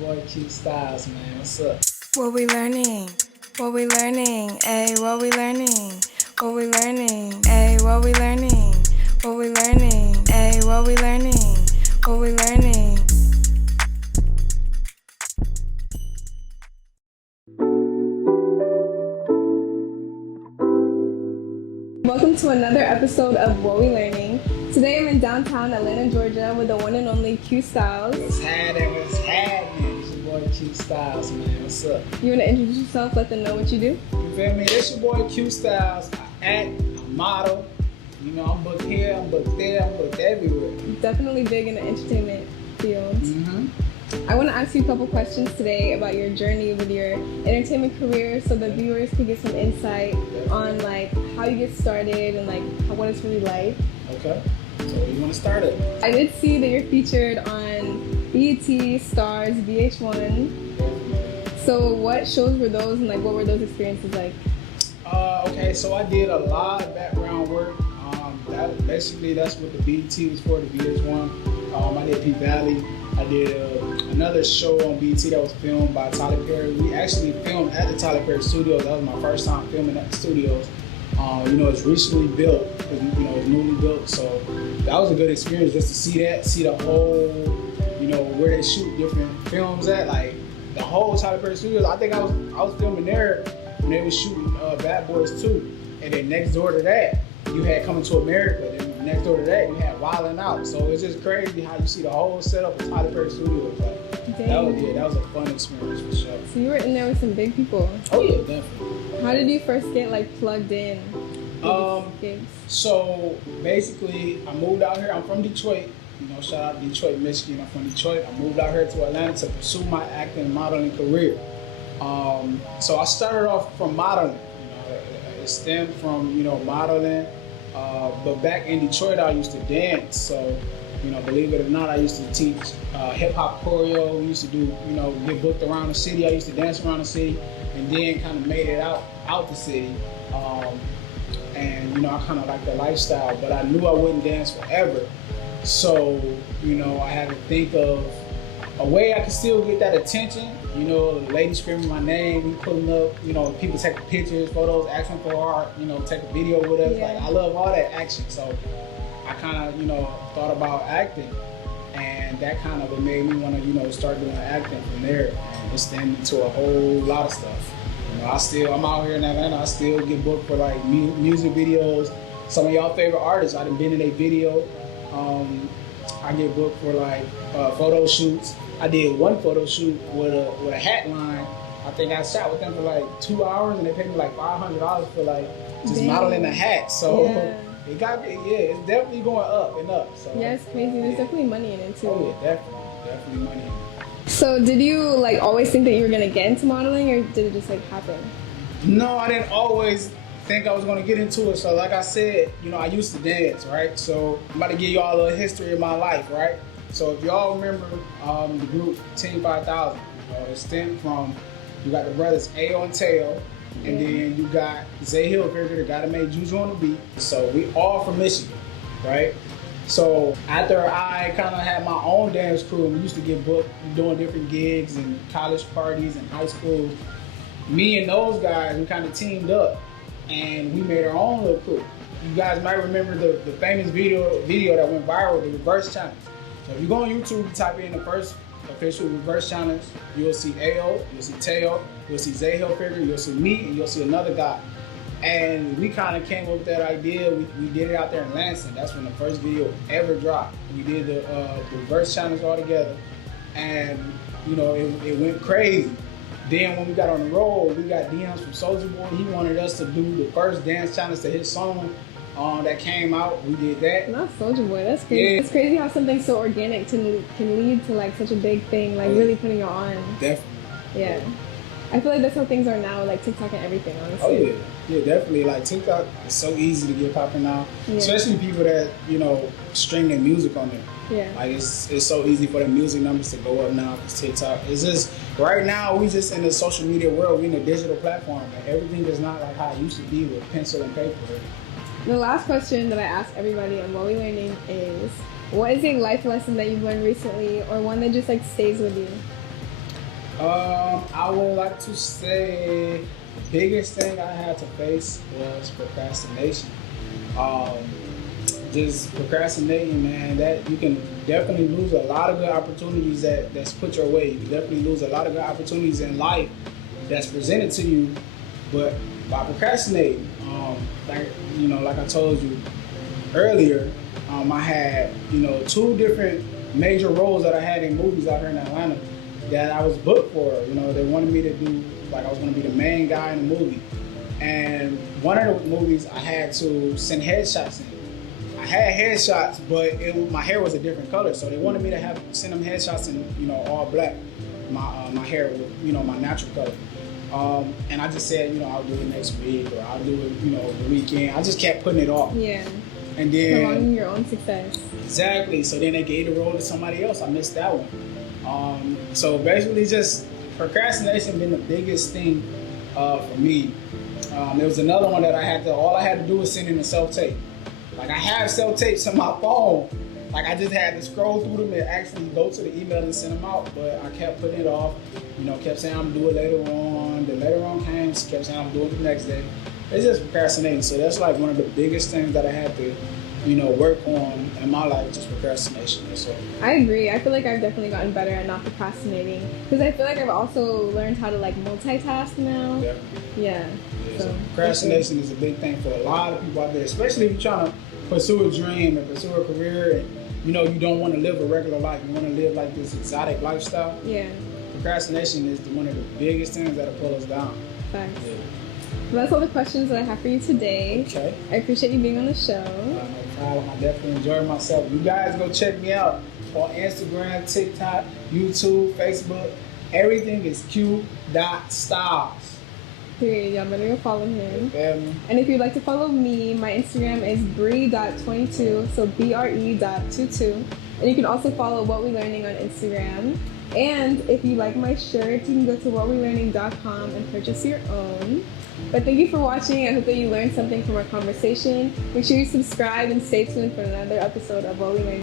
boy Q Styles, man. What's up? What we learning? What we learning? Ay, what we learning? What we learning? Ay, what we learning? What we learning? Ay, what we learning? What we learning? Welcome to another episode of What We Learning. Today I'm in downtown Atlanta, Georgia with the one and only Q Styles. What's happening? What's happening? It's your boy Q Styles, man. What's up? You want to introduce yourself, let them know what you do? You feel me? This your boy Q Styles. I act, I model. You know, I'm booked here, I'm booked there, I'm booked everywhere. Definitely big in the entertainment field. I want to ask you a couple questions today about your journey with your entertainment career so the viewers can get some insight on like how you get started and like what it's really like. Okay. So you want to start it? I did see that you're featured on BET, Stars, VH1. So what shows were those and like what were those experiences like? Okay, so I did a lot of background work. That's what the BET was for, the VH1. I did P-Valley. I did another show on BET that was filmed by Tyler Perry. We actually filmed at the Tyler Perry Studios. That was my first time filming at the studios. It's recently built. It's newly built. So that was a good experience just to see the whole, where they shoot different films at. Like the whole Tyler Perry Studios. I think I was filming there when they were shooting Bad Boys 2. And then next door to that, you had Coming to America. Then next door to that, you had Wildin' Out. So it's just crazy how you see the whole setup of Tyler Perry Studios. Like, that was a fun experience for sure. So you were in there with some big people. Oh yeah, definitely. How did you first get like plugged in? Gigs? So basically, I moved out here. I'm from Detroit. Shout out to Detroit, Michigan. I'm from Detroit. I moved out here to Atlanta to pursue my acting and modeling career. So I started off from modeling. It stemmed from modeling. But back in Detroit, I used to dance. So, believe it or not, I used to teach hip hop choreo. We used to do, get booked around the city. I used to dance around the city, and then kind of made it out the city. And I kind of liked the lifestyle, but I knew I wouldn't dance forever. So, I had to think of a way I could still get that attention. The ladies screaming my name, we pulling up, people taking pictures, photos, asking for art, take a video with us. Yeah. Like, I love all that action. So I kind of, thought about acting, and that kind of made me want to, start doing acting from there. And it's turned into a whole lot of stuff. I'm out here in Atlanta, I still get booked for like music videos. Some of y'all favorite artists, I've been in a video. I get booked for like photo shoots. I did one photo shoot with a hat line. I think I shot with them for like 2 hours, and they paid me like $500 for like just modeling a hat. So it got me. Yeah, it's definitely going up and up. So yeah, it's crazy. There's definitely money in it too. Oh yeah, definitely money in it. So did you like always think that you were gonna get into modeling, or did it just like happen? No, I didn't always think I was going to get into it. So like I said, I used to dance, right? So I'm about to give y'all a little history of my life, right? So if y'all remember the group Team 5000, it stemmed from, you got the brothers Ayo and Teo, and then you got Zay Hilfiger, the guy that made Juju on the Beat. So we all from Michigan, right? So after I kind of had my own dance crew, we used to get booked doing different gigs and college parties and high schools. Me and those guys, we kind of teamed up, and we made our own little crew. You guys might remember the famous video that went viral, the reverse challenge. So if you go on YouTube, you type in the first official reverse challenge, you'll see Ayo, you'll see Teo, you'll see Zay Hilfiger, you'll see me, and you'll see another guy. And we kind of came up with that idea. We did it out there in Lansing. That's when the first video ever dropped. We did the reverse challenge all together, and it went crazy. Then when we got on the road, we got DMs from Soulja Boy. He wanted us to do the first dance challenge to his song that came out. We did that. Not Soulja Boy, that's crazy. Yeah. It's crazy how something so organic can lead to like such a big thing, like really putting it on. Definitely. Yeah. I feel like that's how things are now, like TikTok and everything, honestly. Oh yeah, definitely. Like TikTok is so easy to get popping now, especially people that stream their music on there. Yeah. Like it's so easy for the music numbers to go up now because TikTok. It's just right now we just in the social media world. We in a digital platform. Like everything is not like how it used to be with pencil and paper. The last question that I ask everybody on What We Learning is, what is a life lesson that you've learned recently, or one that just like stays with you? I would like to say the biggest thing I had to face was procrastination. Just procrastinating, man, that you can definitely lose a lot of good opportunities that's put your way. You can definitely lose a lot of good opportunities in life that's presented to you, but by procrastinating, like I told you earlier, I had, 2 different major roles that I had in movies out here in Atlanta that I was booked for. They wanted me to do, like, I was going to be the main guy in the movie. And one of the movies I had to send headshots in. I had headshots, but my hair was a different color, so they wanted me to send them headshots in, all black. My hair was, my natural color. And I just said, I'll do it next week, or I'll do it, the weekend. I just kept putting it off. Yeah. And then prolonging your own success. Exactly. So then they gave the role to somebody else. I missed that one. So basically, just procrastination been the biggest thing for me. There was another one that all I had to do was send in a self-tape. Like, I have self-tapes on my phone. Like, I just had to scroll through them and actually go to the email and send them out. But I kept putting it off. Kept saying I'm going to do it later on. Then later on came, kept saying I'm doing it the next day. It's just procrastinating. So that's like one of the biggest things that I had to, work on in my life, just procrastination. So I agree. I feel like I've definitely gotten better at not procrastinating, because I feel like I've also learned how to like multitask now. Yeah. So procrastination is a big thing for a lot of people out there, especially if you're trying to pursue a dream and pursue a career, and you don't want to live a regular life. You want to live like this exotic lifestyle. Yeah. Procrastination is one of the biggest things that'll pull us down. Thanks. Yeah. Well, that's all the questions that I have for you today. Okay. I appreciate you being on the show. No problem. I definitely enjoyed myself. You guys go check me out on Instagram, TikTok, YouTube, Facebook. Everything is Q.Styles. Period. Y'all better go follow him. And if you'd like to follow me, my Instagram is Bre.22, so BRE.22. And you can also follow What We Learning on Instagram. And if you like my shirt, you can go to whatwelearning.com and purchase your own. But thank you for watching. I hope that you learned something from our conversation. Make sure you subscribe and stay tuned for another episode of What We Learning.